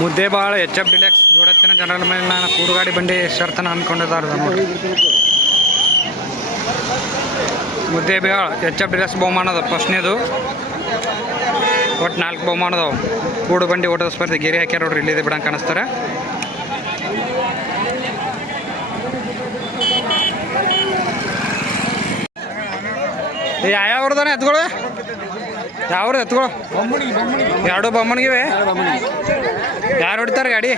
ಮುದ್ದೆ ಭಾಳ H F deluxe ಜೋಡತ್ತಿನ ಜನರ ಮೇಲೆ ನಾನು ಕೂಡುಗಾಡಿ ಬಂಡಿ ಶರ್ತನ ಅಂದ್ಕೊಂಡಿದ್ದಾರೆ ನೋಡಿ ಮುದ್ದೆ ಭಾಳ ಎಚ್ ಎಫ್ ಡಿಲೆಕ್ಸ್ ಬಹುಮಾನ ಅದ. ಫಸ್ಟ್ನೇದು ಒಟ್ಟು ನಾಲ್ಕು ಬಹುಮಾನ ಅದಾವ. ಕೂಡು ಬಂಡಿ ಓಟದ ಸ್ಪರ್ಧೆ ಗೆರೆ ಹಾಕ್ಯಾರ ನೋಡ್ರಿ, ಇಲ್ಲಿದೆ ಬಿಡಂಗೆ ಕಾಣಿಸ್ತಾರೆ. ಯಾವ್ಯಾವ್ರದಾನೆ ಎತ್ಗಳು ಯಾವ್ದು ಎತ್ಗಳು ಎರಡು ಬೊಮ್ಮನಿಗಿವೆ ಯಾರು ಹೊಡಿತಾರೆ ಗಾಡಿ?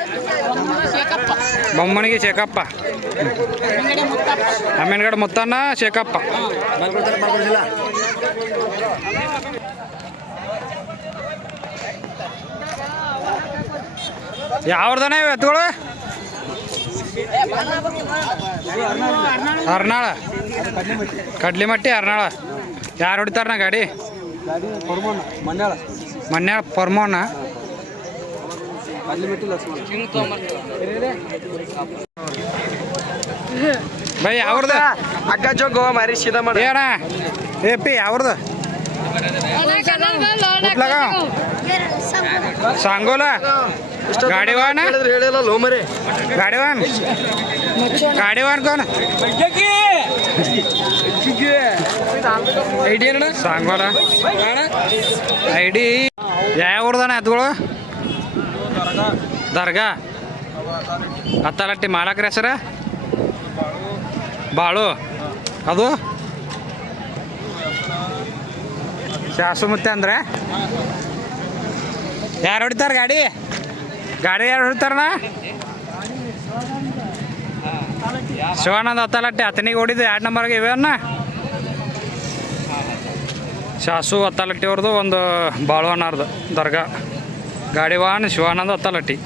ಬೊಮ್ಮನಿಗೆ ಶೇಖಪ್ಪ. ಅಮ್ಮಿನಗಡ ಮುತ್ತಣ್ಣ ಶೇಖಪ್ಪ. ಯಾವ್ದಾನ ಇವು ಎತ್ತುಗಳು? ಅರ್ನಾಳ. ಕಡ್ಲಿಮಟ್ಟಿ ಅರ್ನಾಳ. ಯಾರು ಹೊಡಿತಾರಣ್ಣ ಗಾಡಿ? ಮನ್ಯಾಳ. ಲಕ್ಷ್ಮಣ ಬೈ ಯಾವ್ರದ ಅಕ್ಕ ಜೋಗೋ ಮಾರಿ ಸೀದಾ ಮಾಡಿ ಏಣ ಏ ಪಿ ಯಾವ್ರದ ಕುಟ್ಲಾಗ सांगोला गाडीवान ಹೇಳಿದ್ರೆ ಹೇಳಿಲ್ಲ ಲೋ ಮರಿ गाडीवान गाडीवान कोण ಐಡಿ ಏನಣ್ಣ सांगोला ಐ ಡಿ ಯಾವ ಊರ್ದಾನ ಎತ್ಗಳು ದರ್ಗಾ. ಹತ್ತಲಟ್ಟಿ ಮಾಡಕ್ರಿ ಹೆಸರ? ಬಾಳು. ಅದು? ಶಾಸುಮತ್ತೆ ಅಂದ್ರೆ? ಯಾರು ಹೊಡಿತಾರೆ ಗಾಡಿ? ಗಾಡಿ ಯಾರು ಹೊಡಿತಾರಣ ಶಿವಾನಂದ ಅತ್ತಲಟ್ಟಿ ಹತ್ತನಿಗೆ ಹೊಡಿದು ಎರಡು ನಂಬರ್ಗೆ ಇವೆ ಅನ್ನ ಶಾಸು ಅತ್ತಲಟ್ಟಿ ಅವ್ರದ್ದು ಒಂದು ಬಾಳವಣ್ಣವ್ರದ್ದು ದರ್ಗಾ. ಗಾಡಿವಾನ್ ಶಿವಾನಂದ ಹತ್ತಲಟ್ಟಿ.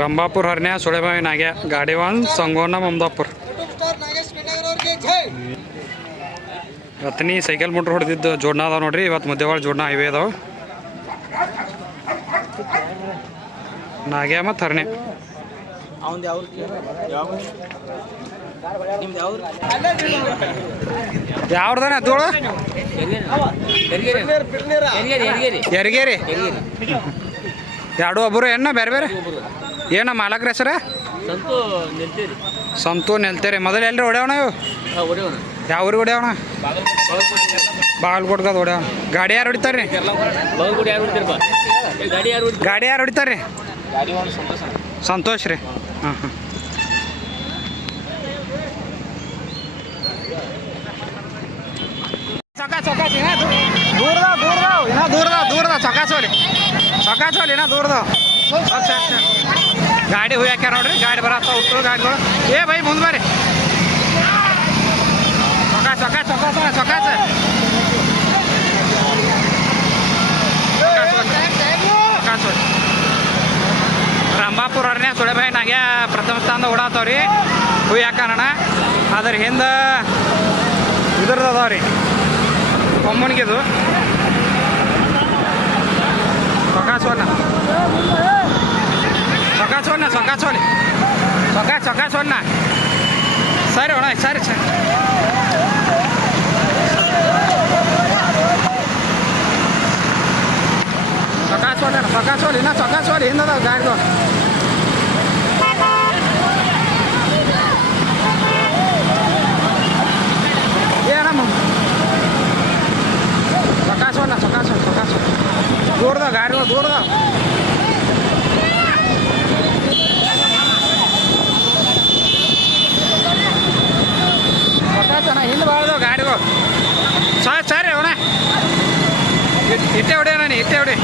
ರಂಭಾಪುರ ಹರ್ನ್ಯ ಸುಳೆಬಾವಿ ನಾಗ್ಯ ಗಾಡಿವಾನ್ ಸಂಗೋನ, ಮಮದಾಪುರ್. ರತ್ನಿ ಸೈಕಲ್ ಮೋಟ್ರ್ ಹೊಡೆದಿದ್ದು ಜೋಡ್ನ ಅದಾವ ನೋಡ್ರಿ ಇವತ್ತು ಮಧ್ಯವಾಳ ಜೋಡ್ನ ಹೈವೇ ಅದಾವ. ನಾಗ್ಯ ಮತ್ತು ಹರ್ನೆ ಅವಂದು ಯಾವ ಯಾವ ನಿಮ್ದು ಯಾವ್ದು? ಯಾವ್ದಾನ ಎತ್ತುಗಳು ಎರಿಗೇರಿ. ಎರಡು ಒಬ್ಬರು ಏನ ಬೇರೆ ಬೇರೆ? ಏನ ಮಾಲಕ್ರ ಹೆಸರ? ಸಂತು ನಿಲ್ತೀರಿ. ಸಂತು ನೆಲ್ತೇರಿ. ಮೊದಲು ಎಲ್ರಿ ಹೊಡ್ಯಾವಣ ಇವು? ಹೊಡಿಯೋಣ ಯಾವ ಊರಿಗೆ ಹೊಡ್ಯಾವಣ? ಬಾಗಲಕೋಟ್ಗದ ಹೊಡ್ಯಾವ ಗಾಡಿ ಯಾರು ಹೊಡಿತಾರ್ರಿ? ಬಾಗಲಕೋಟೆ ಯಾರು ಹೊಡಿತಾರ್ರಿ ಗಾಡಿ ಯಾರು ಹೊಡಿತೀರಿ? ಸಂತೋಷ ರೀ. ಹಾಂ ಹಾಂ ದೂರದ ಏನ ದೂರದ ದೂರದ ಚೊಕ್ಕ ಚೋಲಿ ಚೊಕ್ಕ ಚೋಲಿ ಇನ್ನ ದೂರದ ಗಾಡಿ ಹುಯ್ಯಾಕ್ಯಾರ ನೋಡ್ರಿ, ಗಾಡಿ ಬರತ್ತ ಹುಟ್ಟು ಗಾಡಿಗಳು. ಏ ಬೈ, ಮುಂದ್ ಬರ್ರಿ. ಸೊಕ್ಕ ಸೊಕ್ಕ ಸೊಕ್ಕ ಸೊಕ್ಕ ಚೊಕ್ಕ ಚೊಕ್ಕ ರಂಭಾಪುರ ಅರಣ್ಯ ಸುಳೆಬಾಯಿ ನಾಗ್ಯ ಪ್ರಥಮ ಹೂ ಹುಯ್ಯಾಕಣ ಅದ್ರ ಹಿಂದೆ ಇದ್ರದ್ದು ಅದಾವ ರೀ. ಕೊಮ್ಮನಿಗಿದು ಸೊಕಾಸೋಣ ಸೊಕಾಸೋಣ ಸೊಕಾಸೋಲಿ ಸೊಕ ಸೊಕಾಸೋಣ ಸರಿ ಅಣ್ಣ, ಸರಿ ಸರಿ. ಸೊಕಾಸೋಣ ಸೊಕಾಸೋಲಿ ಇನ್ನ ಸೊಕಾಸೋಲಿ ಹಿಂದದ ಗಾಡಿಗಳು ಗಾಡಿಗಳು ದೂರದ ಸೊಕಾಸನ ಹಿಂದೆ ಬಾಳ್ದವು ಗಾಡಿಗಳು ಸರಿ ಸರಿ ಅವನ. ಇಟ್ಟೆ ಹೊಡಿ ಅಣ್ಣ ಇಟ್ಟೆ ಹೊಡಿ.